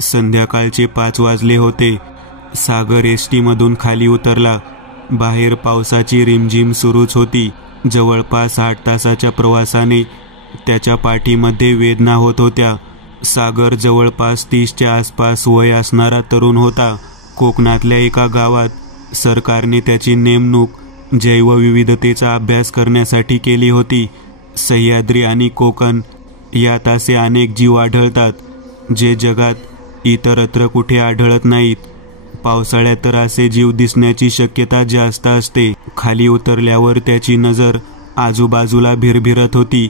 संध्याकाळचे 5 वाजले होते. सागर एसटी मधून खाली उतरला. बाहेर पावसाची रिमझिम सुरूच होती. जवळपास 8 तासाच्या प्रवासाने त्याच्या पाठीमध्ये वेदना होत होत्या. सागर जवळपास 30च्या आसपास वय असणारा तरुण होता. कोकणातल्या एका गावात सरकारने त्याची नेमणूक जैवविविधतेचा अभ्यास करण्यासाठी केली होती. सह्याद्री आणि कोकण यात असे अनेक जीव आढळतात जे जगात इतरत्र कुठे आढळत नाहीत. पावसाळ्यात तर असे जीव दिसण्याची शक्यता जास्त असते. खाली उतरल्यावर त्याची नजर आजूबाजूला भिरभिरत होती.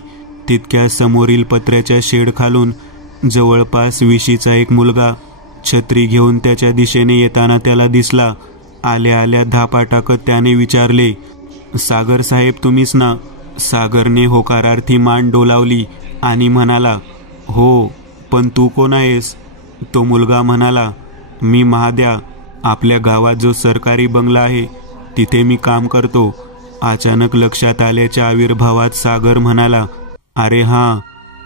तितक्या समोरील पत्र्याच्या शेड खालून जवळपास 20चा एक मुलगा छत्री घेऊन त्याच्या दिशेने येताना त्याला दिसला. आल्या आल्या धापा टाकत त्याने विचारले, सागर साहेब तुम्हीच ना? सागरने होकारार्थी मान डोलावली आणि म्हणाला, हो, पण तू कोण आहेस? तो मुलगा म्हणाला, मी महाद्या. आपल्या गावात जो सरकारी बंगला आहे तिथे मी काम करतो. अचानक लक्षात आल्याच्या आविर्भावात सागर म्हणाला, अरे हां,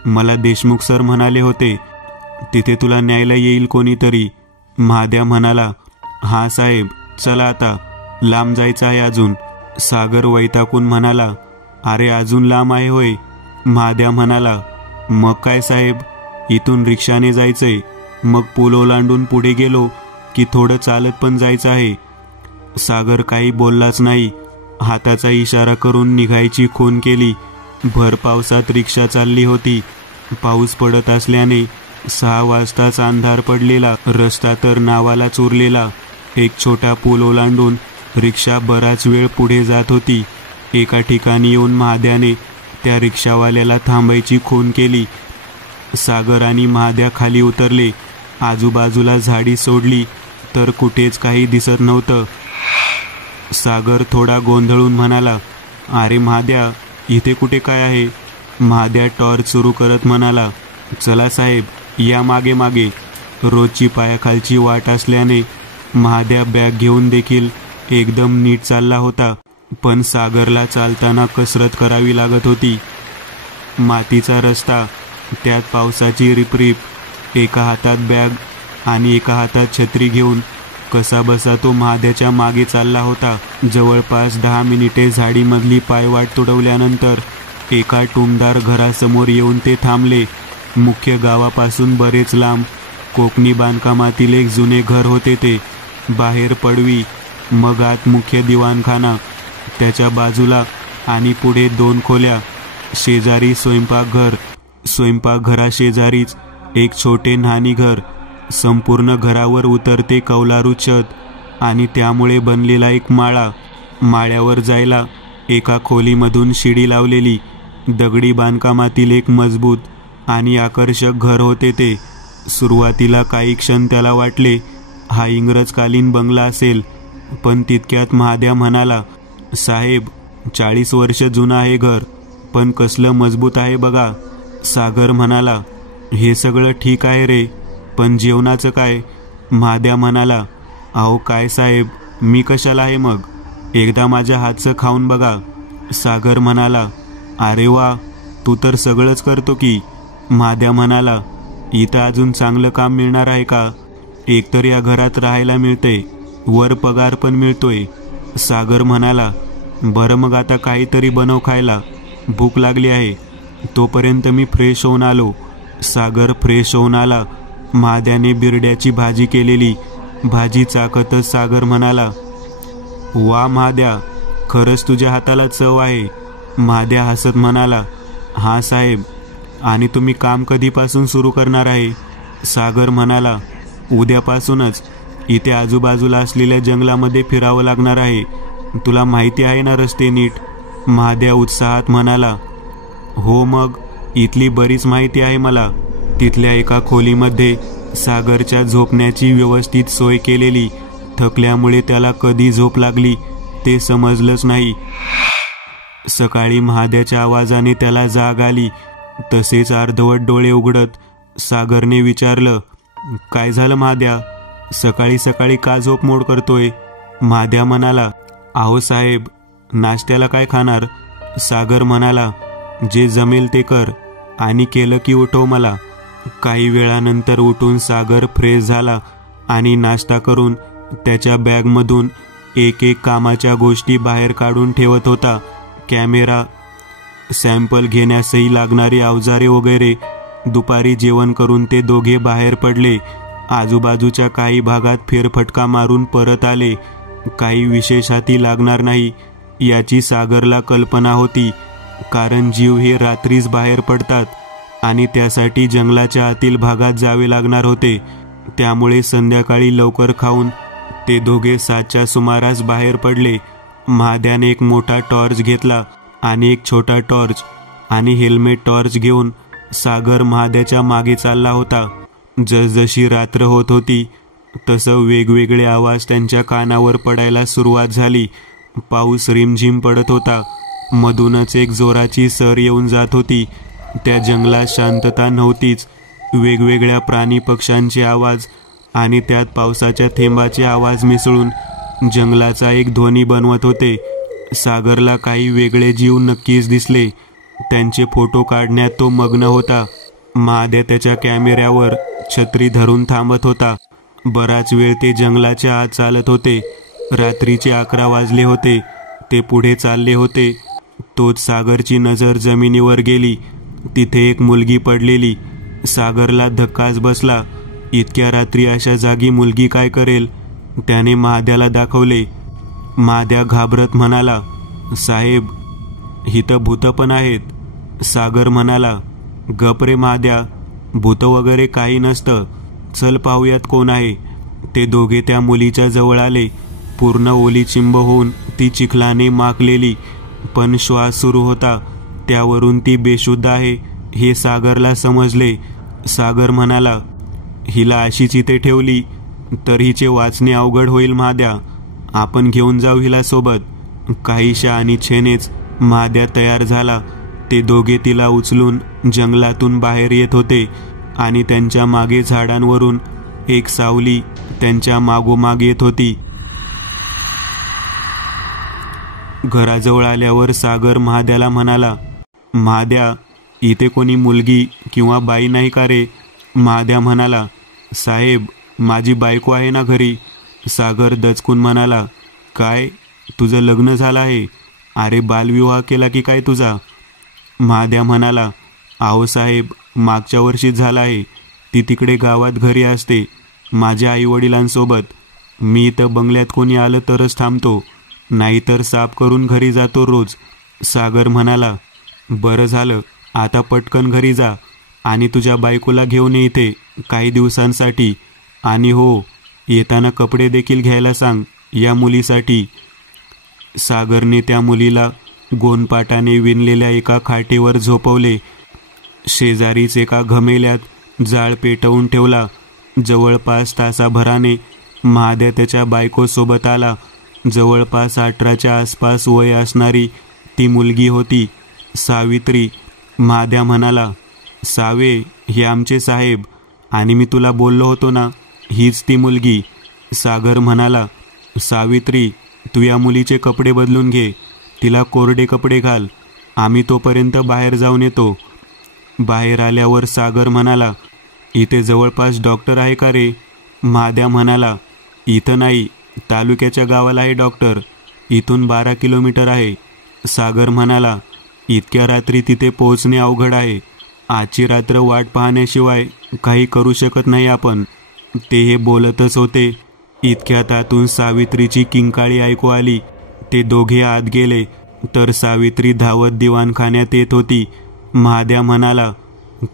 मला देशमुख सर म्हणाले होते तिथे तुला न्यायला येईल कोणीतरी. महाद्या म्हणाला, हां साहेब, चला आता, लांब जायचं आहे अजून. सागर वैतागून म्हणाला, अरे अजून लांब आहे होय? महाद्या म्हणाला, मग काय साहेब, इथून रिक्षाने जायचंय. मग पूल ओलांडून पुढे गेलो की थोडं चालत पण जायचं आहे. सागर काही बोललाच नाही. हाताचा इशारा करून निघायची खूण केली. भर पावसात रिक्षा चालली होती. पाऊस पडत असल्याने 6 वाजताच अंधार पडलेला. रस्ता तर नावालाच उरलेला. एक छोटा पूल ओलांडून रिक्षा बराच वेळ पुढे जात होती. एका ठिकाणी येऊन महाद्याने त्या रिक्षावाल्याला थांबायची खूण केली. सागर आणि महाद्या खाली उतरले. आजूबाजूला झाडी सोडली तर कुठेच काही दिसत नव्हतं. सागर थोडा गोंधळून म्हणाला, अरे महाद्या, इथे कुठे काय आहे? महाद्या टॉर्च सुरू करत म्हणाला, चला साहेब, या मागे मागे. रोजची पायाखालची वाट असल्याने महाद्या बॅग घेऊन देखील एकदम नीट चालला होता. पण सागरला चालताना कसरत करावी लागत होती. मातीचा रस्ता, त्यात पावसाची रिपरिप. एका हातात बॅग आणि एका हातात छत्री घेऊन कसा बसा तो महाद्याच्या मागे चालला होता. जवळपास 10 मिनिटे झाडीमधली पायवाट तुडवल्यानंतर एका टुमदार घरासमोर येऊन ते थांबले. मुख्य गावापासून बरेच लांब कोकणी बांधकामातील एक जुने घर होते ते. बाहेर पडवी, मग आत मुख्य दिवाणखाना, त्याच्या बाजूला आणि पुढे 2 खोल्या. शेजारी स्वयंपाकघर. स्वयंपाकघराशेजारीच एक छोटे न्हाणीघर. संपूर्ण घरावर उतरते कौलारू छत आणि त्यामुळे बनलेला एक माळा. माळ्यावर जायला एका खोलीमधून शिडी लावलेली. दगडी बांधकामातील एक मजबूत आणि आकर्षक घर होते ते. सुरुवातीला काही क्षण त्याला वाटले हा इंग्रजकालीन बंगला असेल, पण तितक्यात महाद्या म्हणाला, साहेब, 40 वर्ष जुनं आहे घर, पण कसलं मजबूत आहे बघा. सागर म्हणाला, हे सगळं ठीक आहे रे, पण जेवणाचं काय? महाद्या म्हणाला, अहो काय साहेब, मी कशाला आहे मग? एकदा माझ्या हातचं खाऊन बघा. सागर म्हणाला, अरे वा, तू तर सगळंच करतो की. महाद्या म्हणाला, इथं अजून चांगलं काम मिळणार आहे का? एकतर या घरात राहायला मिळते, वर पगार पण मिळतोय. सागर म्हणाला, बरं मग आता काहीतरी बनव खायला, भूक लागली आहे. तोपर्यंत मी फ्रेश होऊन आलो. सागर फ्रेश होऊन आला. महाद्याने बिरड्याची भाजी केलेली. भाजी चाकतच सागर म्हणाला, वा महाद्या, खरंच तुझ्या हाताला चव आहे. महाद्या हसत म्हणाला, हां साहेब. आणि तुम्ही काम कधीपासून सुरू करणार आहे? सागर म्हणाला, उद्यापासूनच. इथे आजूबाजूला असलेल्या जंगलामध्ये फिरावं लागणार आहे. तुला माहिती आहे ना रस्ते नीट? महाद्या उत्साहात म्हणाला, हो मग, इथली बरीच माहिती आहे मला. तिथल्या एका खोलीमध्ये सागरच्या झोपण्याची व्यवस्थित सोय केलेली. थकल्यामुळे त्याला कधी झोप लागली ते समजलंच नाही. सकाळी महाद्याच्या आवाजाने त्याला जाग आली. तसेच अर्धवट डोळे उघडत सागरने विचारलं, काय झालं महाद्या? सकाळी सकाळी का झोप मोड करतोय? महाद्या म्हणाला, अहो साहेब, नाश्त्याला काय खाणार? सागर म्हणाला, जे जमेल ते कर आणि केलं की उठव मला. काही वेळानंतर उठून सागर फ्रेश झाला आणि नाश्ता करून त्याच्या बॅगमधून एक एक कामाच्या गोष्टी बाहेर काढून ठेवत होता. कॅमेरा, सॅम्पल घेण्यासही लागणारी अवजारे वगैरे. दुपारी जेवण करून ते दोघे बाहेर पडले. आजूबाजूच्या काही भागात फेरफटका मारून परत आले. काही विशेष हाती लागणार नाही याची सागरला कल्पना होती, कारण जीव हे रात्रीच बाहेर पडतात आणि त्यासाठी जंगलाच्या आतील भागात जावे लागणार होते. त्यामुळे संध्याकाळी लवकर खाऊन ते दोघे 7च्या सुमारास बाहेर पडले. महाद्याने एक मोठा टॉर्च घेतला आणि एक छोटा टॉर्च आणि हेल्मेट टॉर्च घेऊन सागर महाद्याच्या मागे चालला होता. जसजशी रात्र होत होती तसं वेगवेगळे आवाज त्यांच्या कानावर पडायला सुरुवात झाली. पाऊस रिमझिम पडत होता. मधूनच एक जोराची सर येऊन जात होती. त्या जंगलात शांतता नव्हतीच. वेगवेगळ्या प्राणी पक्ष्यांचे आवाज आणि त्यात पावसाच्या थेंबाचे आवाज मिसळून जंगलाचा एक ध्वनी बनवत होते. सागरला काही वेगळे जीव नक्कीच दिसले. त्यांचे फोटो काढण्यात तो मग्न होता. महाद्या त्याच्या कॅमेऱ्यावर छत्री धरून थांबत होता. बराच वेळ ते जंगलाच्या आत चालत होते. रात्रीचे 11 वाजले होते. ते पुढे चालले होते. तोच सागरची नजर जमिनीवर गेली. तिथे एक मुलगी पडलेली. सागरला धक्काच बसला. इतक्या रात्री अशा जागी मुलगी काय करेल? त्याने महाद्याला दाखवले. महाद्या घाबरत म्हणाला, साहेब, इथं भूत पण आहेत. सागर म्हणाला, गप रे महाद्या, भूत वगैरे काही नसतं. चल पाहूयात कोण आहे. ते दोघे त्या मुलीच्या जवळ आले. पूर्ण ओली चिंब होऊन ती चिखलाने माखलेली, पण श्वास सुरू होता. त्यावरून ती बेशुद्ध आहे हे सागरला समजले. सागर म्हणाला, हिला अशीच इथे ठेवली तर हिचे वाचणे अवघड होईल महाद्या. आपण घेऊन जाऊ हिला सोबत. काहीशा अनिच्छेनेच महाद्या तयार झाला. ते दोघे तिला उचलून जंगलातून बाहेर येत होते आणि त्यांच्या मागे झाडांवरून एक सावली त्यांच्या मागोमाग येत होती. घराजवळ आल्यावर सागर महाद्याला म्हणाला, महाद्या, इथे कोणी मुलगी किंवा बाई नाही का रे? महाद्या म्हणाला, साहेब, माझी बायको आहे ना घरी. सागर दचकून म्हणाला, काय, तुझं लग्न झालं आहे? अरे बालविवाह केला की काय तुझा? महाद्या म्हणाला, आहो साहेब, मागच्या वर्षीच झाला आहे. ती तिकडे गावात घरी असते माझ्या आईवडिलांसोबत. मी इथं बंगल्यात कोणी आलं तरच थांबतो, नाहीतर साफ करून घरी जातो रोज. सागर म्हणाला, बरं झालं, आता पटकन घरी जा आणि तुझ्या बायकोला घेऊन ये इथे काही दिवसांसाठी. आणि हो, येताना कपडे देखील घ्यायला सांग या मुलीसाठी. सागरने त्या मुलीला गोनपाटाने विणलेल्या एका खाटेवर झोपवले. शेजारीच एका घमेल्यात जाळ पेटवून ठेवला. जवळपास तासाभराने महाद्या त्याच्या बायकोसोबत आला. जवळपास 18च्या आसपास वय असणारी ती मुलगी होती, सावित्री. महाद्या म्हणाला, सावे, हे आमचे साहेब, आणि मी तुला बोललो होतो ना, हीच ती मुलगी. सागर म्हणाला, सावित्री, तू या मुलीचे कपडे बदलून घे. तिला कोरडे कपडे घाल. आम्ही तोपर्यंत बाहेर जाऊन येतो. बाहेर आल्यावर सागर म्हणाला, इथे जवळपास डॉक्टर आहे का रे? महाद्या म्हणाला, इथं नाही, तालुक्याच्या गावाला आहे डॉक्टर. इथून 12 किलोमीटर आहे. सागर म्हणाला, इतक्या रात्री तिथे पोहोचणे अवघड आहे. आजची रात्र वाट पाहण्याशिवाय काही करू शकत नाही आपण. ते हे बोलतच होते. इतक्यात आतून सावित्रीची किंकाळी ऐकू आली. ते दोघे आत गेले तर सावित्री धावत दिवाणखान्यात येत होती. महाद्या म्हणाला,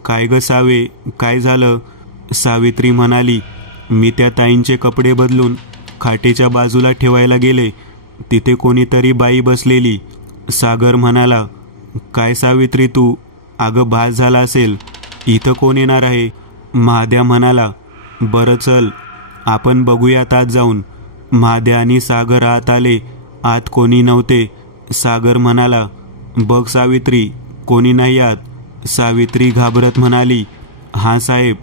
काय ग सावे, काय झालं? सावित्री म्हणाली, मी त्या ताईंचे कपडे बदलून खाटेच्या बाजूला ठेवायला गेले. तिथे कोणीतरी बाई बसलेली. सागर म्हणाला, काय सावित्री तू? अगं भास झाला असेल. इथं कोण येणार आहे? महाद्या म्हणाला, बरं चल, आपण बघूयात आत जाऊन. महाद्या आणि सागर आत आले. आत कोणी नव्हते. सागर म्हणाला, बघ सावित्री, कोणी नाही आत. सावित्री घाबरत म्हणाली, हां साहेब,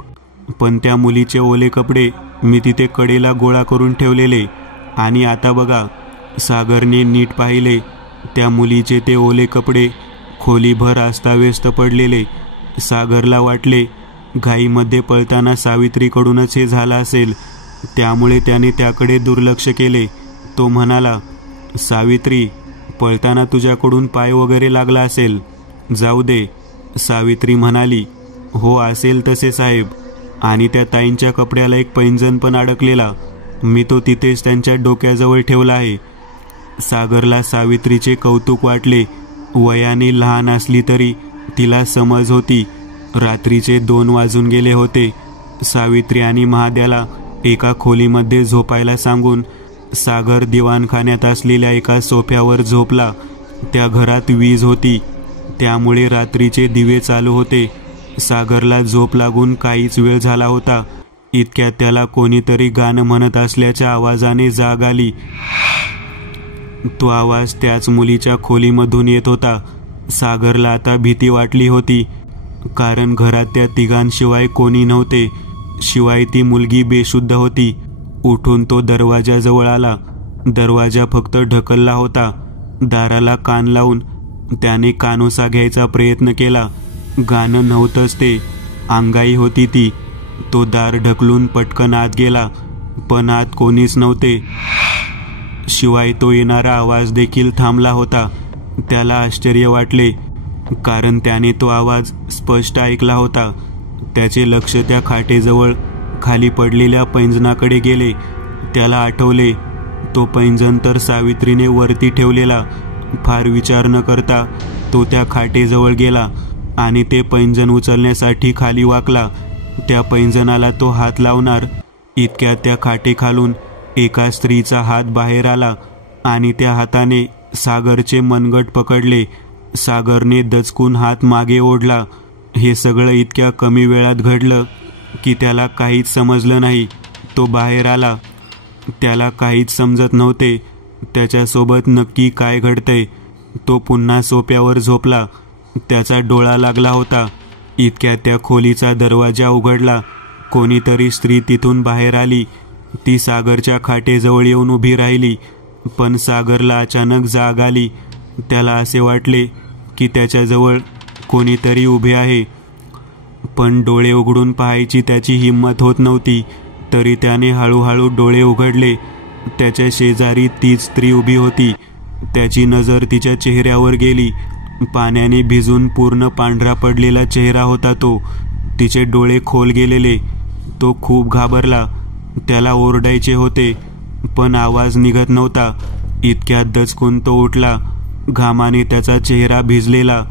पण त्या मुलीचे ओले कपडे मी तिथे कडेला गोळा करून ठेवलेले. आणि आता बघा. सागरने नीट पाहिले. त्या मुलीचे ते ओले कपडे खोलीभर अस्ताव्यस्त पडलेले. सागरला वाटले घाईमध्ये पळताना सावित्रीकडूनच हे झालं असेल, त्यामुळे त्याने त्याकडे दुर्लक्ष केले. तो म्हणाला, सावित्री, पळताना तुझ्याकडून पाय वगैरे लागला असेल, जाऊ दे. सावित्री म्हणाली, हो असेल तसे साहेब, आणि त्या ताईंच्या कपड्याला एक पैंजण पण अडकलेला, मी तो तिथेच त्यांच्या डोक्याजवळ ठेवला आहे. सागरला सावित्रीचे कौतुक वाटले. वयाने लहान असली तरी तिला समज होती. रात्रीचे 2 वाजून गेले होते. सावित्री आणि महाद्याला एका खोलीमध्ये झोपायला सांगून सागर दिवाणखान्यात असलेल्या एका सोफ्यावर झोपला. त्या घरात वीज होती, त्यामुळे रात्रीचे दिवे चालू होते. सागरला झोप लागून काहीच वेळ झाला होता. इतक्यात त्याला कोणीतरी गाणं म्हणत असल्याच्या आवाजाने जाग आली. तो आवाज त्याच मुलीच्या खोलीमधून येत होता. सागरला आता भीती वाटली होती, कारण घरात त्या तिघांशिवाय कोणी नव्हते. शिवाय ती मुलगी बेशुद्ध होती. उठून तो दरवाजाजवळ आला. दरवाजा फक्त ढकलला होता. दाराला कान लावून त्याने कानोसा घ्यायचा प्रयत्न केला. गाणं नव्हतंच ते, अंगाई होती ती. तो दार ढकलून पटकन आत गेला, पण आत कोणीच नव्हते. शिवाय तो येणारा आवाज देखील थांबला होता. त्याला आश्चर्य वाटले, कारण त्याने तो आवाज स्पष्ट ऐकला होता. त्याचे लक्ष त्या खाटेजवळ खाली पडलेल्या पैंजणाकडे गेले. त्याला आठवले, तो पैंजण तर सावित्रीने वरती ठेवलेला. फार विचार न करता तो त्या खाटेजवळ गेला आणि ते पैंजण उचलण्यासाठी खाली वाकला. त्या पैंजणाला तो हात लावणार, इतक्यात त्या खाटेखालून एका स्त्रीचा हात बाहेर आला आणि त्या हाताने सागरचे मनगट पकडले. सागरने दचकून हात मागे ओढला. हे सगळं इतक्या कमी वेळात घडलं की त्याला काहीच समजलं नाही. तो बाहेर आला. त्याला काहीच समजत नव्हते त्याच्यासोबत नक्की काय घडतंय. तो पुन्हा सोफ्यावर झोपला. त्याचा डोळा लागला होता. इतक्यात त्या खोलीचा दरवाजा उघडला. कोणीतरी स्त्री तिथून बाहेर आली. ती सागरच्या खाटेजवळ येऊन उभी राहिली. पण सागरला अचानक जाग आली. त्याला असे वाटले की त्याच्याजवळ कोणीतरी उभे आहे, पण डोळे उघडून पाहायची त्याची हिंमत होत नव्हती. तरी त्याने हळूहळू डोळे उघडले. त्याच्या शेजारी तीच स्त्री उभी होती. त्याची नजर तिच्या चेहऱ्यावर गेली. पाण्याने भिजून पूर्ण पांढरा पडलेला चेहरा होता तो. तिचे डोळे खोल गेलेले. तो खूप घाबरला. त्याला ओरडायचे होते, पण आवाज निघत नव्हता. इतक्यात दचकून तो उठला. घामाने त्याचा चेहरा भिजलेला.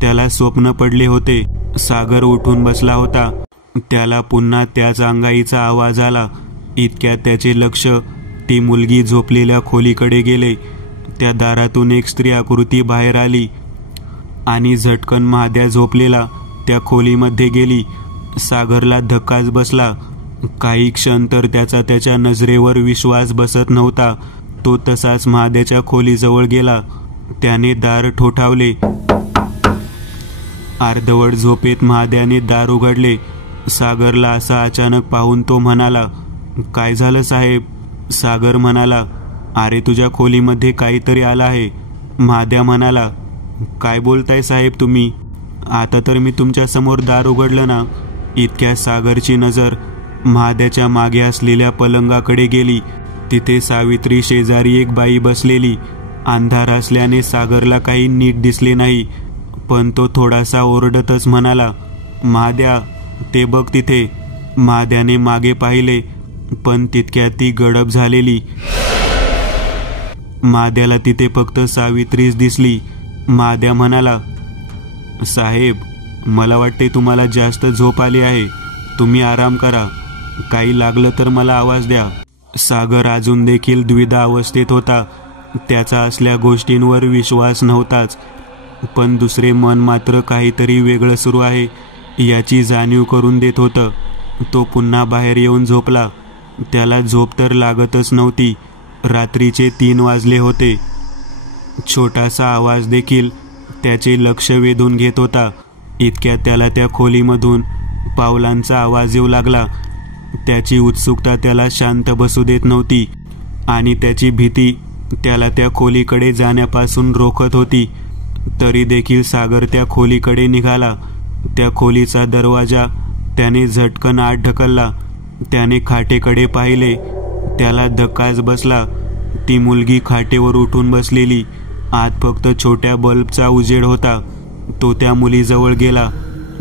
त्याला स्वप्न पडले होते. सागर उठून बसला होता. त्याला पुन्हा त्याच अंगाईचा आवाज आला. इतक्यात त्याचे लक्ष ती मुलगी झोपलेल्या खोलीकडे गेले. त्या दारातून एक स्त्री आकृती बाहेर आली आणि झटकन महाद्या झोपलेला त्या खोलीमध्ये गेली. सागरला धक्काच बसला. काही क्षण तर त्याच्या नजरेवर विश्वास बसत नव्हता. तो तसाच महाद्याच्या खोलीजवळ गेला. त्याने दार ठोठावले. अर्धवट झोपेत महाद्याने दार उघडले. सागरला असा अचानक पाहून तो म्हणाला, काय झालं साहेब? सागर म्हणाला, अरे तुझ्या खोलीमध्ये काहीतरी आलं आहे. महाद्या म्हणाला, काय बोलताय साहेब तुम्ही? आता तर मी तुमच्या समोर दार उघडलं ना. इतक्या सागरची नजर महाद्याच्या मागे असलेल्या पलंगाकडे गेली. तिथे सावित्री शेजारी एक बाई बसलेली. अंधार असल्याने सागरला काही नीट दिसले नाही, पण तो थोडासा ओरडतच म्हणाला, महाद्या, ते बघ तिथे. महाद्याने मागे पाहिले, पण तितक्यात ती गडप झालेली. महाद्याला तिथे फक्त सावित्रीच दिसली. महाद्या म्हणाला, साहेब, मला वाटते तुम्हाला जास्त झोप आली आहे. तुम्ही आराम करा. काही लागलं तर मला आवाज द्या. सागर अजून देखील द्विधा अवस्थेत होता. त्याचा असल्या गोष्टींवर विश्वास नव्हताच, पण दुसरे मन मात्र काहीतरी वेगळं सुरू आहे याची जाणीव करून देत होतं. तो पुन्हा बाहेर येऊन झोपला. त्याला झोप तर लागतच नव्हती. रात्रीचे 3 वाजले होते. छोटासा आवाज देखील त्याचे लक्ष वेधून घेत होता. इतक्यात त्याला त्या खोलीमधून पावलांचा आवाज येऊ लागला. त्याची उत्सुकता त्याला शांत बसू देत नव्हती आणि त्याची भीती त्याला त्या खोलीकडे जाण्यापासून रोखत होती. तरी देखील सागर त्या खोलीकडे निघाला. त्या खोलीचा दरवाजा त्याने झटकन आत ढकलला. त्याने खाटेकडे पाहिले. त्याला धक्काच बसला. ती मुलगी खाटेवर उठून बसलेली. आत फक्त छोट्या बल्बचा उजेड होता. तो त्या मुलीजवळ गेला.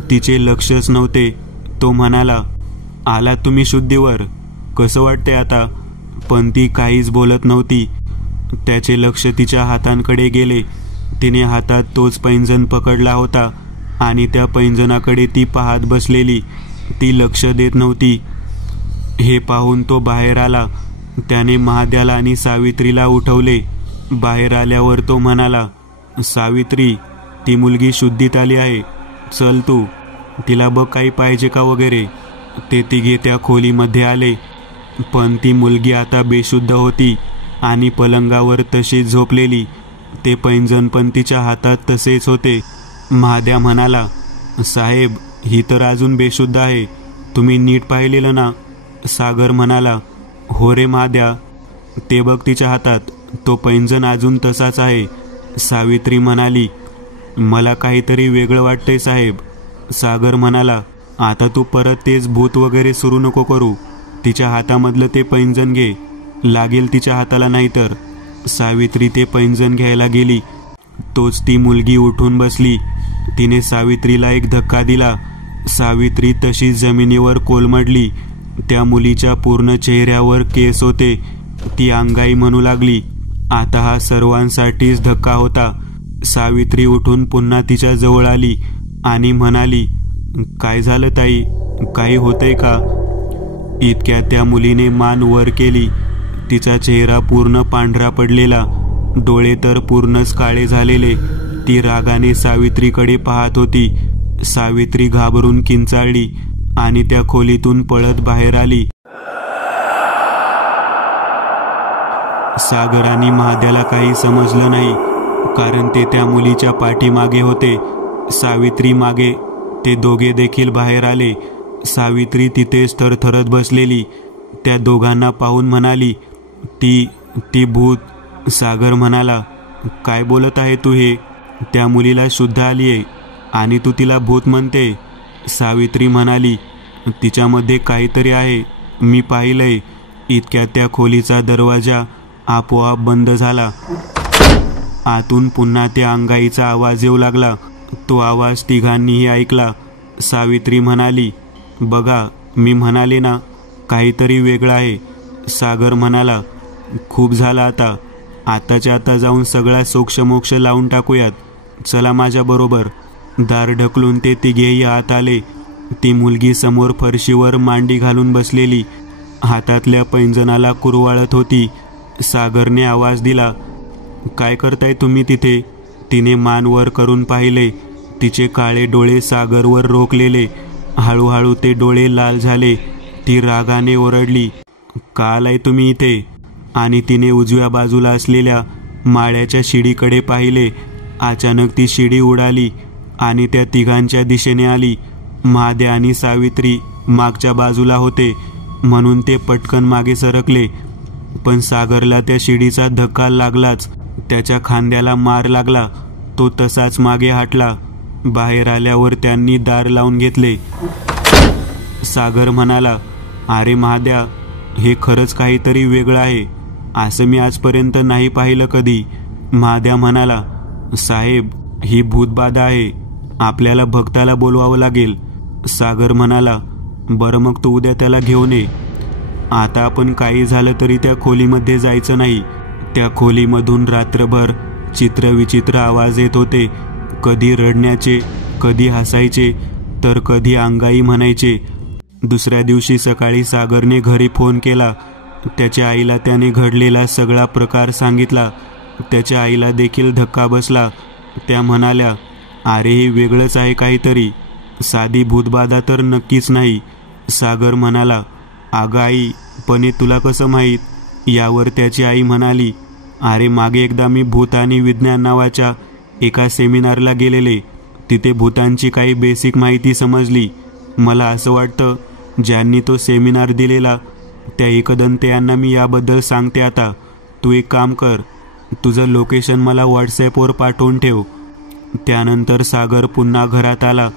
तिचे लक्षच नव्हते. तो म्हणाला, आला तुम्ही शुद्धीवर, कसं वाटते आता? पण ती काहीच बोलत नव्हती. त्याचे लक्ष तिच्या हातांकडे गेले. तिने हातात तोच पैंजण पकडला होता आणि त्या पैंजणाकडे ती पाहत बसलेली. ती लक्ष देत नव्हती. हे पाहून तो बाहेर आला. त्याने महाद्याला आणि सावित्रीला उठवले. बाहेर आल्यावर तो म्हणाला, सावित्री, ती मुलगी शुद्धीत आली आहे. चल तू तिला बघ, काही पाहिजे का वगैरे. ते तिघे त्या खोलीमध्ये आले. पण ती मुलगी आता बेशुद्ध होती आणि पलंगावर तशीच झोपलेली. ते पैंजण पण तिच्या हातात तसेच होते. महाद्या म्हणाला, साहेब, ही तर अजून बेशुद्ध आहे. तुम्ही नीट पाहिलेलं ना? सागर म्हणाला, हो रे महाद्या, ते बघ तिच्या हातात, तो पैंजण अजून तसाच आहे. सावित्री म्हणाली, मला काहीतरी वेगळं वाटतंय साहेब. सागर म्हणाला, आता तू परत तेच भूत वगैरे सुरू नको करू. तिच्या हातामधलं ते पैंजण घे, लागेल तिच्या हाताला नाही तर. सावित्री ते पैंजण घ्यायला गेली. तोच ती मुलगी उठून बसली. तिने सावित्रीला एक धक्का दिला. सावित्री तशी जमिनीवर कोलमडली. त्या मुलीच्या पूर्ण चेहऱ्यावर केस होते. ती अंगाई म्हणू लागली. आता हा सर्वांसाठीच धक्का होता. सावित्री उठून पुन्हा तिच्या जवळ आली आणि म्हणाली, काय झालं ताई, काही होतंय का? इतक्या त्या मुलीने मान वर केली. तिचा चेहरा पूर्ण पांढरा पडलेला, डोळे तर पूर्णच काळे झालेले. ती रागाने सावित्रीकडे पाहत होती. सावित्री घाबरून किंचाळली आणि त्या खोलीतून पळत बाहेर आली. सागर आणि महाद्याला काही समजलं नाही, कारण ते त्या मुलीच्या पाठीमागे होते. सावित्री मागे. ते दोघे देखील बाहेर आले. सावित्री तिथेच थरथरत बसलेली. त्या दोघांना पाहून म्हणाली, ती भूत. सागर म्हणाला, काय बोलत आहे तू हे? त्या मुलीला शुद्ध आलीये आणि तू तिला भूत म्हणते? सावित्री म्हणाली, तिच्यामध्ये काहीतरी आहे, मी पाहिलंय. इतक्यात त्या खोलीचा दरवाजा आपोआप बंद झाला. आतून पुन्हा त्या अंगाईचा आवाज येऊ लागला. तो आवाज तिघांनीही ऐकला. सावित्री म्हणाली, बघा, मी म्हणाले ना, काहीतरी वेगळं आहे. सागर म्हणाला, खूप झालं आता. आताच्या आता जाऊन सगळा सोक्षमोक्ष लावून टाकूयात. चला माझ्या बरोबर. दार ढकलून ते तिघेही आत आले. ती मुलगी समोर फरशीवर मांडी घालून बसलेली, हातातल्या पैंजणाला कुरवाळत होती. सागरने आवाज दिला, काय करताय तुम्ही तिथे? तिने मान वर करून पाहिले. तिचे काळे डोळे सागरवर रोखलेले. हळूहळू ते डोळे लाल झाले. ती रागाने ओरडली, का आलाय तुम्ही इथे? आणि तिने उजव्या बाजूला असलेल्या माळ्याच्या शिडीकडे पाहिले. अचानक ती शिडी उडाली आणि त्या तिघांच्या दिशेने आली. महाद्या आणि सावित्री मागच्या बाजूला होते म्हणून ते पटकन मागे सरकले. पण सागरला त्या शिडीचा धक्का लागलाच. त्याच्या खांद्याला मार लागला. तो तसाच मागे हटला. बाहेर आल्यावर त्यांनी दार लावून घेतले. सागर म्हणाला, अरे महाद्या, हे खरंच काहीतरी वेगळं आहे. असं मी आजपर्यंत नाही पाहिलं कधी. महाद्या म्हणाला, साहेब, ही भूतबाधा आहे. आपल्याला भक्ताला बोलवावं लागेल. सागर म्हणाला, बरं मग तू उद्या त्याला घेऊन ये. आता आपण काही झालं तरी त्या खोलीमध्ये जायचं नाही. त्या खोलीमधून रात्रभर चित्रविचित्र आवाज येत होते. कधी रडण्याचे, कधी हसायचे, तर कधी अंगाई म्हणायचे. दुसऱ्या दिवशी सकाळी सागरने घरी फोन केला. त्याच्या आईला त्याने घडलेला सगळा प्रकार सांगितला. त्याच्या आईला देखील धक्का बसला. त्या म्हणाल्या, अरे हे वेगळंच आहे काहीतरी, साधी भूतबाधा तर नक्कीच नाही. सागर म्हणाला, अगं आई, पण हे तुला कसं माहीत? यावर त्याची आई म्हणाली, अरे मागे एकदा मी भूत आणि विज्ञान नावाच्या एका सेमिनारला गेलेले. तिथे भूतांची काही बेसिक माहिती समजली. मला असं वाटतं ज्यांनी तो सेमिनार दिलेला त्या एकदंते यांना मी याबद्दल सांगते. आता तू एक काम कर, तुझं लोकेशन मला व्हॉट्सॲपवर पाठवून ठेव. त्यानंतर सागर पुन्हा घरात आला.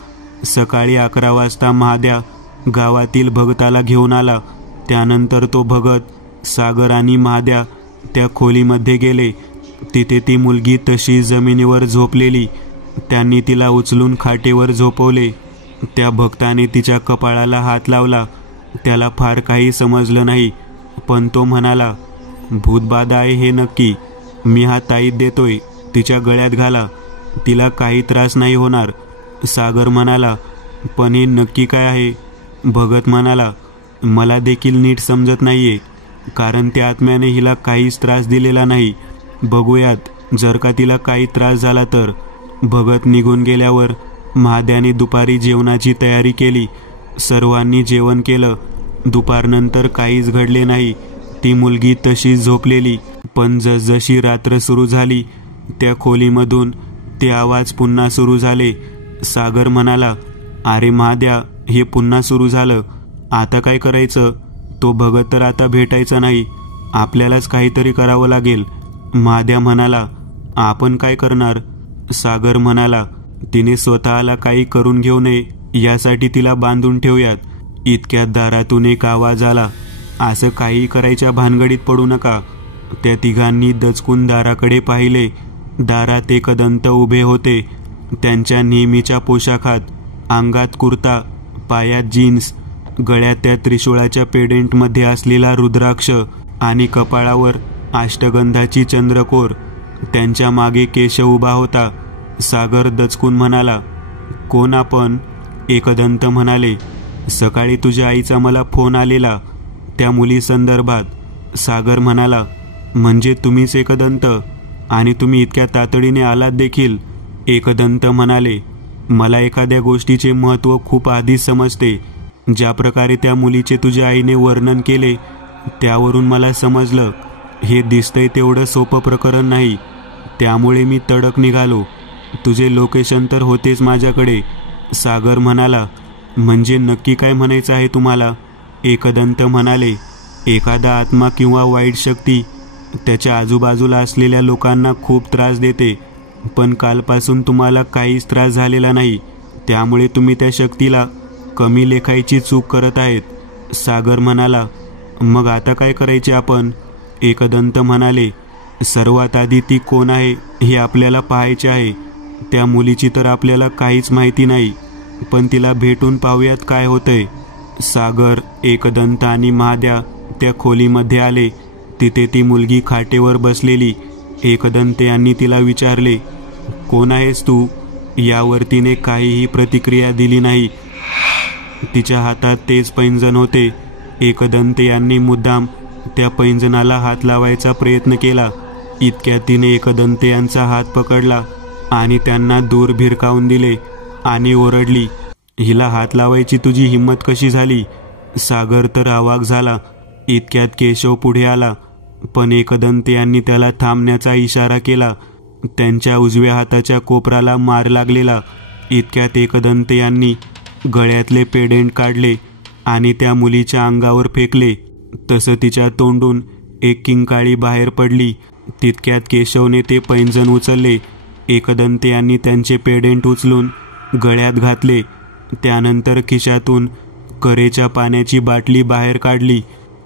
सकाळी 11 वाजता महाद्या गावातील भगताला घेऊन आला. त्यानंतर तो भगत, सागर आणि महाद्या त्या खोलीमध्ये गेले. तिथे ती मुलगी तशी जमिनीवर झोपलेली. त्यांनी तिला उचलून खाटेवर झोपवले. त्या भक्ताने तिच्या कपाळाला हात लावला. त्याला फार काही समजलं नाही, पण तो म्हणाला, भूतबाधा आहे हे नक्की. मी हा ताईत देतोय, तिच्या गळ्यात घाला, तिला काही त्रास नाही होणार. सागर म्हणाला, पण हे नक्की काय आहे? भगत म्हणाला, मला देखील नीट समजत नाहीये, कारण त्या आत्म्याने हिला काहीच त्रास दिलेला नाही. बघूयात, जर का तिला काही त्रास झाला तर. भगत निघून गेल्यावर महाद्याने दुपारी जेवणाची तयारी केली. सर्वांनी जेवण केलं. दुपारनंतर काहीच घडले नाही. ती मुलगी तशीच झोपलेली. पण जसजशी रात्र सुरू झाली, त्या खोलीमधून ते आवाज पुन्हा सुरू झाले. सागर म्हणाला, अरे महाद्या, हे पुन्हा सुरू झालं. आता काय करायचं? तो भगत तर आता भेटायचा नाही. आपल्यालाच काहीतरी करावं लागेल. महाद्या म्हणाला, आपण काय करणार? सागर म्हणाला, तिने स्वतःला काही करून घेऊ नये यासाठी तिला बांधून ठेवूयात. इतक्यात दारातून एक आवाज आला, असं काही करायच्या भानगडीत पडू नका. त्या तिघांनी दचकून दाराकडे पाहिले. दारात एक दंत उभे होते. त्यांच्या नेहमीच्या पोशाखात, अंगात कुर्ता, पायात जीन्स, गळ्यात त्या त्रिशूळाच्या पेडेंटमध्ये असलेला रुद्राक्ष आणि कपाळावर अष्टगंधाची चंद्रकोर. त्यांच्या मागे केशव उभा होता. सागर दचकून म्हणाला, कोण आपण? एकदंत म्हणाले, सकाळी तुझ्या आईचा मला फोन आलेला, त्या मुली संदर्भात. सागर म्हणाला, म्हणजे तुम्हीच एकदंत? आणि तुम्ही इतक्या तातडीने आलात देखील? एकदंत म्हणाले, मला एखाद्या गोष्टीचे महत्त्व खूप आधीच समजते. ज्या प्रकारे त्या मुलीचे तुझ्या आईने वर्णन केले, त्यावरून मला समजलं हे दिसतंय तेवढं सोपं प्रकरण नाही. त्यामुळे मी तडक निघालो. तुझे लोकेशन तर होतेच माझ्याकडे. सागर म्हणाला, म्हणजे नक्की काय म्हणायचं आहे तुम्हाला? एकदंत म्हणाले, एखादा आत्मा किंवा वाईट शक्ती त्याच्या आजूबाजूला असलेल्या लोकांना खूप त्रास देते, पण कालपासून तुम्हाला काहीच त्रास झालेला नाही. त्यामुळे तुम्ही त्या शक्तीला कमी लेखायची चूक करत आहेत. सागर म्हणाला, मग आता काय करायचे आपण? एकदंत म्हणाले, सर्वात आधी ती कोण आहे हे आपल्याला पाहायचे आहे. त्या मुलीची तर आपल्याला काहीच माहिती नाही, पण तिला भेटून पाहूयात काय होतंय. सागर, एकदंत आणि महाद्या त्या खोलीमध्ये आले. तिथे ती मुलगी खाटेवर बसलेली. एकदंत यांनी तिला विचारले, कोण आहेस तू? यावर तिने काहीही प्रतिक्रिया दिली नाही. तिच्या हातात तेच पैंजण होते. एकदंत यांनी मुद्दाम त्या पैंजणाला हात लावायचा प्रयत्न केला. इतक्यात तिने एकदंत यांचा हात पकडला आणि त्यांना दूर भिरकावून दिले आणि ओरडली, हिला हात लावायची तुझी हिंमत कशी झाली? सागर तर अवाक झाला. इतक्यात केशव पुढे आला, पण एकदंत यांनी त्याला थांबण्याचा इशारा केला. त्यांच्या उजव्या हाताच्या कोपराला मार लागलेला. इतक्यात एकदंत यांनी गळ्यातले पेडेंट काढले आणि त्या मुलीच्या अंगावर फेकले. तसं तिच्या तोंडून एक किंकाळी बाहेर पडली. तितक्यात केशवने ते पैंजण उचलले. एकदंत यांनी त्यांचे पेडेंट उचलून गळ्यात घातले. त्यानंतर खिशातून करेच्या पाण्याची बाटली बाहेर काढली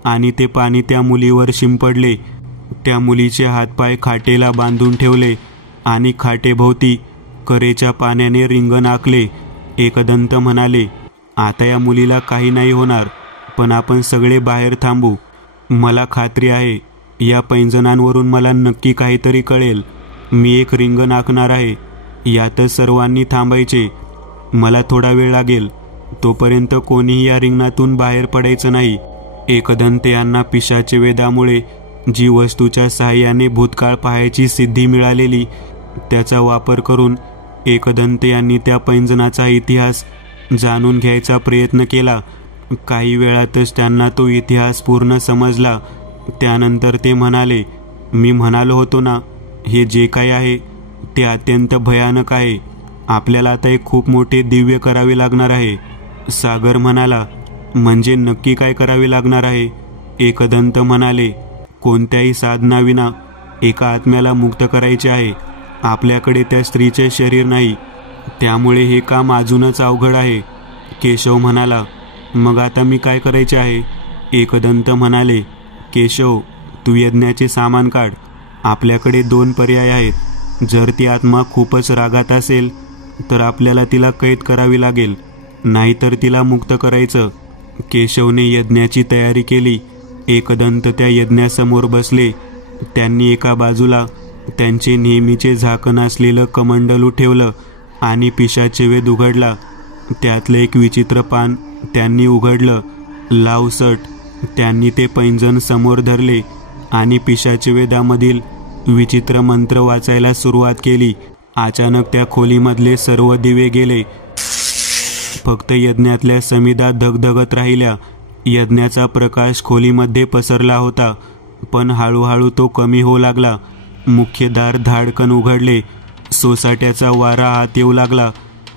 आणि ते पाणी त्या मुलीवर शिंपडले. त्या मुलीचे हातपाय खाटेला बांधून ठेवले आणि खाटेभोवती करेच्या पाण्याने रिंगण आखले. एकदंत म्हणाले, आता या मुलीला काही नाही होणार, पण आपण सगळे बाहेर थांबू. मला खात्री आहे या पैंजणांवरून मला नक्की काहीतरी कळेल. मी एक रिंगण आखणार आहे. यातच सर्वांनी थांबायचे. मला थोडा वेळ लागेल. तोपर्यंत कोणीही या रिंगणातून बाहेर पडायचं नाही. एकदंत यांना पिशाचे वेदामुळे जी वस्तूच्या साहाय्याने भूतकाळ पाहायची सिद्धी मिळालेली, त्याचा वापर करून एकदंत यांनी त्या पैंजणाचा इतिहास जाणून घ्यायचा प्रयत्न केला. काही वेळातच त्यांना तो इतिहास पूर्ण समजला. त्यानंतर ते म्हणाले, मी म्हणालो होतो ना, हे जे काही आहे ते अत्यंत भयानक आहे. आपल्याला आता एक खूप मोठे दिव्य करावे लागणार आहे. सागर म्हणाला, म्हणजे नक्की काय करावे लागणार आहे? एकदंत म्हणाले, कोणत्याही साधनाविना एका आत्म्याला मुक्त करायचे आहे. आपल्याकडे त्या स्त्रीचे शरीर नाही, त्यामुळे हे काम अजूनच अवघड आहे. केशव म्हणाला, मग आता मी काय करायचे आहे? एकदंत म्हणाले, केशव, तू यज्ञाचे सामान काढ. आपल्याकडे 2 पर्याय आहेत. जर ती आत्मा खूपच रागात असेल तर आपल्याला तिला कैद करावी लागेल, नाहीतर तिला मुक्त करायचं. केशवने यज्ञाची तयारी केली. एकदंत त्या यज्ञासमोर बसले. त्यांनी एका बाजूला त्यांचे नेहमीचे झाकण असलेलं कमंडलू ठेवलं आणि पिशाचे वेद उघडला. त्यातलं एक विचित्र पान त्यांनी उघडलं. लावसट त्यांनी ते पैंजण समोर धरले आणि पिशाचे वेदामधील विचित्र मंत्र वाचायला सुरुवात केली. अचानक त्या खोलीमधले सर्व दिवे गेले. फक्त यज्ञातल्या समिधा धगधगत राहिल्या. यज्ञाचा प्रकाश खोलीमध्ये पसरला होता, पण हळूहळू तो कमी होऊ लागला. मुख्य दार धाडकन उघडले. सोसाट्याचा वारा आत येऊ लागला.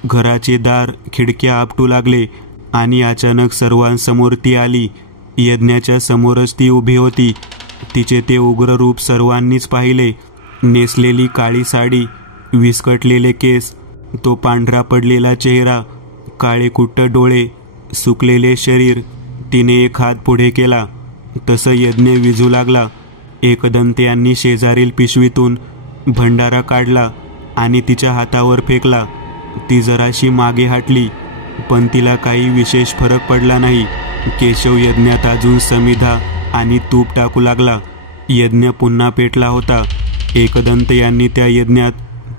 घराचे दार खिडक्या आपटू लागले आणि अचानक सर्वांसमोर ती आली. यज्ञाच्या समोरच ती उभी होती. तिचे ते उग्र रूप सर्वांनीच पाहिले. नेसलेली काळी साडी, विस्कटलेले केस, तो पांढरा पडलेला चेहरा, काळे कुट्ट डोळे, सुकलेले शरीर. तिने एक हात पुढे केला तसं यज्ञ विझू लागला. एकदंत यांनी शेजारील पिशवीतून भंडारा काढला आणि तिच्या हातावर फेकला. ती जराशी मागे हटली, पण तिला काही विशेष फरक पडला नाही. केशव यज्ञात अजून समिधा आणि तूप टाकू लागला. यज्ञ पुन्हा पेटला होता. एकदंत यांनी त्या यज्ञात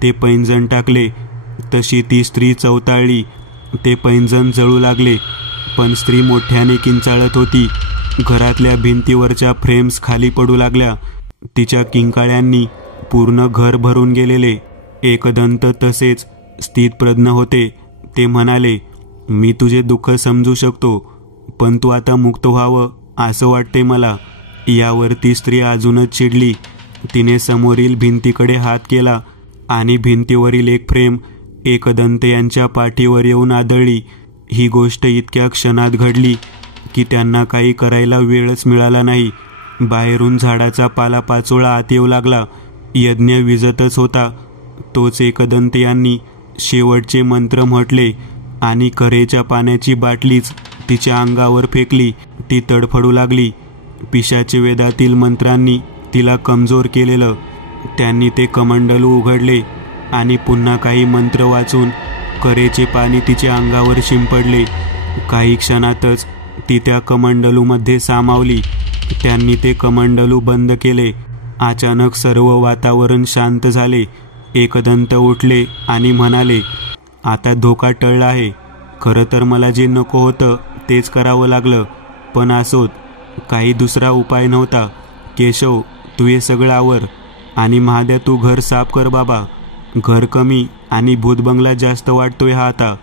ते पैंजण टाकले. तशी ती स्त्री चवताळली. ते पैंजण जळू लागले, पण स्त्री मोठ्याने किंचाळत होती. घरातल्या भिंतीवरच्या फ्रेम्स खाली पडू लागल्या. तिच्या किंकाळ्यांनी पूर्ण घर भरून गेलेले. एकदंत तसेच स्थितप्रज्ञ होते. ते म्हणाले, मी तुझे दुःख समजू शकतो, पण तू आता मुक्त व्हावं असं वाटते मला. यावरती स्त्री अजूनच चिडली. तिने समोरील भिंतीकडे हात केला आणि भिंतीवरील एक फ्रेम एकदंत यांच्या पाठीवर येऊन आदळली. ही गोष्ट इतक्या क्षणात घडली की त्यांना काही करायला वेळच मिळाला नाही. बाहेरून झाडाचा पालापाचोळा आत येऊ लागला. यज्ञ विझतच होता. तोच एकदंत यांनी शेवटचे मंत्र म्हटले आणि कऱ्हेच्या पाण्याची बाटलीच तिच्या अंगावर फेकली. ती तडफडू लागली. पिशाचे वेदातील मंत्रांनी तिला कमजोर केलेलं. त्यांनी ते कमंडलू उघडले आणि पुन्हा काही मंत्र वाचून कऱ्हेचे पाणी तिच्या अंगावर शिंपडले. काही क्षणातच ती त्या कमंडलूमध्ये सामावली. त्यांनी ते कमंडलू बंद केले. अचानक सर्व वातावरण शांत झाले. एकदंत उठले आणि म्हणाले, आता धोका टळला आहे. खरं तर मला जे नको होतं तेच करावं लागलं, पण असोत, काही दुसरा उपाय नव्हता. केशव, तू हे सगळं आवर आणि महाद्या तू घर साफ कर बाबा. घर कमी आणि भूतबंगला जास्त वाटतोय हा आता.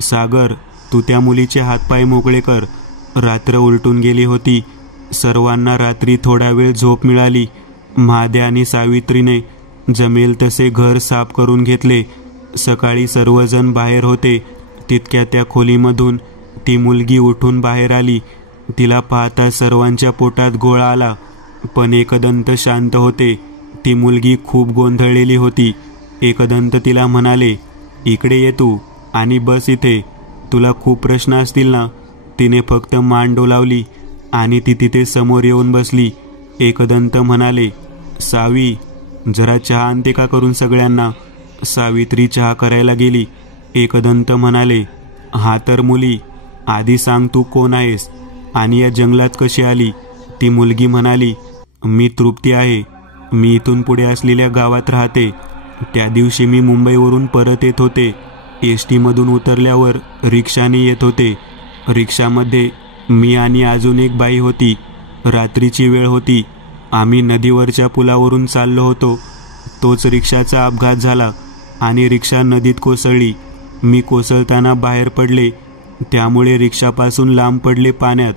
सागर, तू त्या मुलीचे हातपाय मोकळे कर. रात्र उलटून गेली होती. सर्वांना रात्री थोडा वेळ झोप मिळाली. महाद्या आणि सावित्रीने जमेल तसे घर साफ करून घेतले. सकाळी सर्वजण बाहेर होते. तितक्या त्या खोलीमधून ती मुलगी उठून बाहेर आली. तिला पाहता सर्वांच्या पोटात गोळा आला, पण एकदंत शांत होते. ती मुलगी खूप गोंधळलेली होती. एकदंत तिला म्हणाले, इकडे ये तू आणि बस इथे. तुला खूप प्रश्न असतील ना? तिने फक्त मान डोलावली आणि ती तिथे समोर येऊन बसली. एकदंत म्हणाले, सावी, जरा चहा आणते का करून सगळ्यांना? सावित्री चहा करायला गेली. एकदंत म्हणाले, हा तर मुली, आधी सांग तू कोण आहेस आणि या जंगलात कशी आली? ती मुलगी म्हणाली, मी तृप्ती आहे. मी इथून पुढे असलेल्या गावात राहते. त्या दिवशी मी मुंबईवरून परत येत होते. एस मधून उतरल्यावर रिक्षाने येत होते. रिक्षामध्ये मी आणि अजून एक बाई होती. रात्रीची वेळ होती. आम्ही नदीवरच्या पुलावरून चाललो होतो. तोच रिक्षाचा अपघात झाला आणि रिक्षा नदीत कोसळली. मी कोसळताना बाहेर पडले, त्यामुळे रिक्षापासून लांब पडले पाण्यात.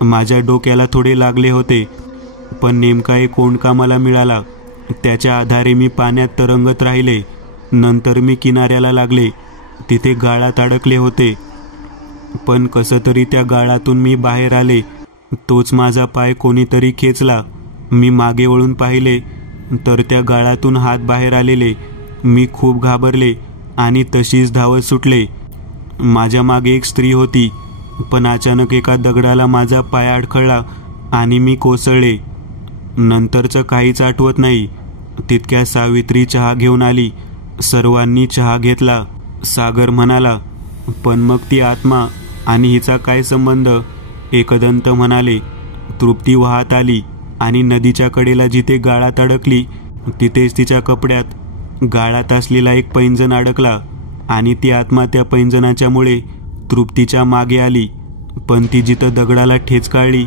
माझ्या डोक्याला थोडे लागले होते, पण नेमका एक कोंडका मला मिळाला. त्याच्या आधारे मी पाण्यात तरंगत राहिले. नंतर मी किनाऱ्याला लागले. तिथे गाळात अडकले होते, पण कसं तरी त्या गाळातून मी बाहेर आले. तोच माझा पाय कोणीतरी खेचला. मी मागे वळून पाहिले तर त्या गाळातून हात बाहेर आलेले. मी खूप घाबरले आणि तशीच धावत सुटले. माझ्या मागे एक स्त्री होती. पण अचानक एका दगडाला माझा पाय अडखळला आणि मी कोसळले. नंतरचं काहीच आठवत नाही. तितक्या सावित्री चहा घेऊन आली. सर्वांनी चहा घेतला. सागर म्हणाला, पण मग ती आत्मा आणि हिचा काय संबंध? एकदंत म्हणाले. तृप्ती वाहत आली आणि नदीच्या कडेला जिथे गाळात अडकली तिथेच तिच्या कपड्यात गाळात असलेला एक पैंजण अडकला आणि ती आत्मा त्या पैंजणाच्या मुळे तृप्तीच्या मागे आली. पण ती जिथं दगडाला ठेच काढली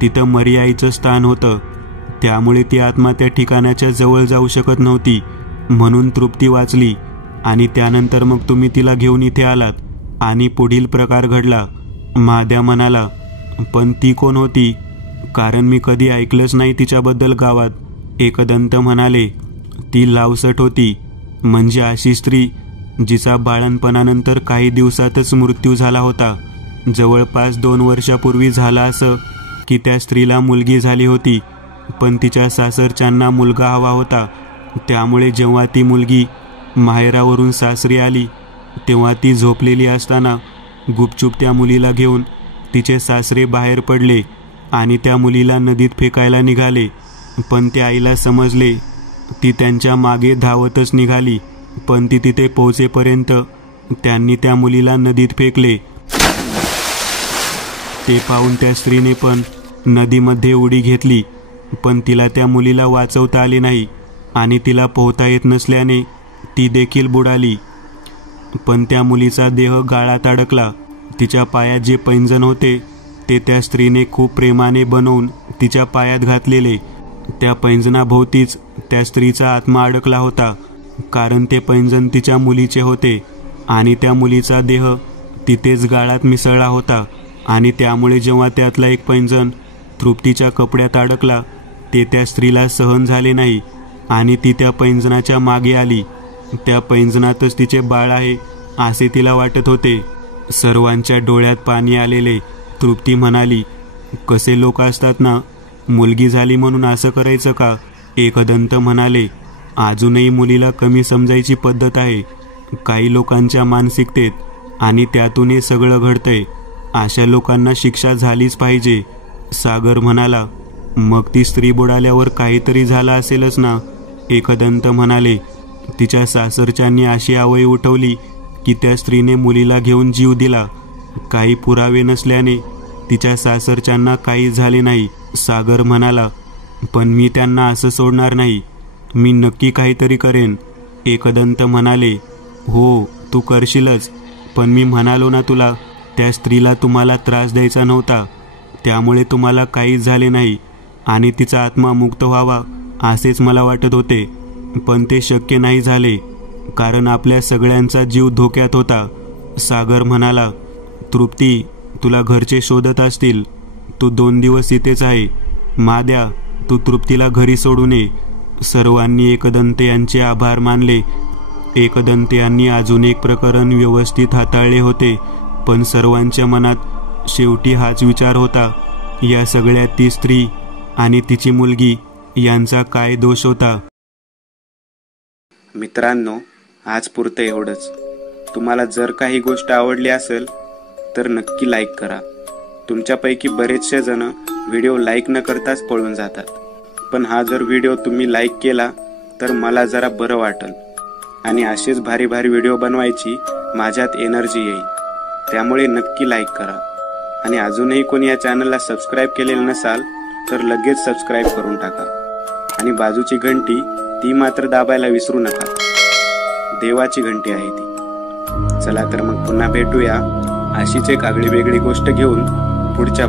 तिथं मरियाईचं स्थान होतं. त्यामुळे ती आत्मा त्या ठिकाणाच्या जवळ जाऊ शकत नव्हती. म्हणून तृप्ती वाचली. आणि त्यानंतर मग तुम्ही तिला घेऊन इथे आलात आणि पुढील प्रकार घडला. महाद्या म्हणाला, पण ती कोण होती? कारण मी कधी ऐकलंच नाही तिच्याबद्दल गावात. एकदंत म्हणाले, ती लावसट होती. म्हणजे अशी स्त्री जिचा बाळणपणानंतर काही दिवसातच मृत्यू झाला होता. जवळपास 2 वर्षापूर्वी झाला असं की त्या स्त्रीला मुलगी झाली होती, पण तिच्या सासरच्यांना मुलगा हवा होता. त्यामुळे जेव्हा ती मुलगी माहेरावरून सासरी आली तेव्हा ती झोपलेली असताना गुपचूप त्या मुलीला घेऊन तिचे सासरे बाहेर पडले आणि त्या मुलीला नदीत फेकायला निघाले. पण त्या आईला समजले. ती त्यांच्या मागे धावतच निघाली. पण ती तिथे पोहोचेपर्यंत त्यांनी त्या मुलीला नदीत फेकले. ते पाहून त्या स्त्रीने पण नदीमध्ये उडी घेतली. पण तिला त्या मुलीला वाचवता आले नाही आणि तिला पोहता येत नसल्याने ती देखील बुडाली. पण त्या मुलीचा देह गाळात अडकला. तिच्या पायात जे पैंजण होते ते त्या स्त्रीने खूप प्रेमाने बनवून तिच्या पायात घातलेले. त्या पैंजणाभोवतीच त्या स्त्रीचा आत्मा अडकला होता. कारण ते पैंजण तिच्या मुलीचे होते आणि त्या मुलीचा देह तिथेच गाळात मिसळला होता. आणि त्यामुळे जेव्हा त्यातला एक पैंजण तृप्तीच्या कपड्यात अडकला ते त्या स्त्रीला सहन झाले नाही आणि ती त्या पैंजणाच्या मागे आली. त्या पैंजणातच तिचे बाळ आहे असे तिला वाटत होते. सर्वांच्या डोळ्यात पाणी आलेले. तृप्ती म्हणाली, कसे लोक असतात ना, मुलगी झाली म्हणून असं करायचं का? एकदंत म्हणाले, अजूनही मुलीला कमी समजायची पद्धत आहे काही लोकांच्या मानसिकतेत आणि त्यातून हे सगळं घडतंय. अशा लोकांना शिक्षा झालीच पाहिजे. सागर म्हणाला, मग ती स्त्री बुडाल्यावर काहीतरी झालं असेलच ना? एकदंत म्हणाले, तिच्या सासरच्यांनी अशी आवई उठवली की त्या स्त्रीने मुलीला घेऊन जीव दिला. काही पुरावे नसल्याने तिच्या सासरच्यांना काही झाले नाही. सागर म्हणाला, पण मी त्यांना असं सोडणार नाही. मी नक्की काहीतरी करेन. एकदंत म्हणाले, हो तू करशीलच. पण मी म्हणालो ना तुला, त्या स्त्रीला तुम्हाला त्रास द्यायचा नव्हता. त्यामुळे तुम्हाला काहीच झाले नाही आणि तिचा आत्मा मुक्त व्हावा असेच मला वाटत होते. पण ते शक्य नाही झाले कारण आपल्या सगळ्यांचा जीव धोक्यात होता. सागर म्हणाला, तृप्ती तुला घरचे शोधत असतील. तू 2 दिवस इथेच आहे. महाद्या तू तृप्तीला घरी सोडून ये. सर्वांनी एकदंत यांचे आभार मानले. एकदंत यांनी अजून एक प्रकरण व्यवस्थित हाताळले होते. पण सर्वांच्या मनात शेवटी हाच विचार होता, या सगळ्यात ती स्त्री आणि तिची मुलगी यांचा काय दोष होता? मित्रांनो, आज पुरतं एवढंच. तुम्हाला जर काही गोष्ट आवडली असेल तर नक्की लाईक करा. तुमच्यापैकी बरेचसे जण व्हिडिओ लाईक न करताच पळून जातात. पण हा जर व्हिडिओ तुम्ही लाईक केला तर मला जरा बरं वाटेल आणि असेच भारी भारी व्हिडिओ बनवायची माझ्यात एनर्जी येईल. त्यामुळे नक्की लाईक करा. आणि अजूनही कोणी या चॅनलला सबस्क्राईब केलेलं नसाल तर लगेच सबस्क्राईब करून टाका. आणि बाजूची घंटी ती मात्र दाबायला विसरू नका. देवाची घंटी आहे ती. चला तर मग पुन्हा भेटूया अशीच एक आगळी वेगळी गोष्ट घेऊन पुढच्या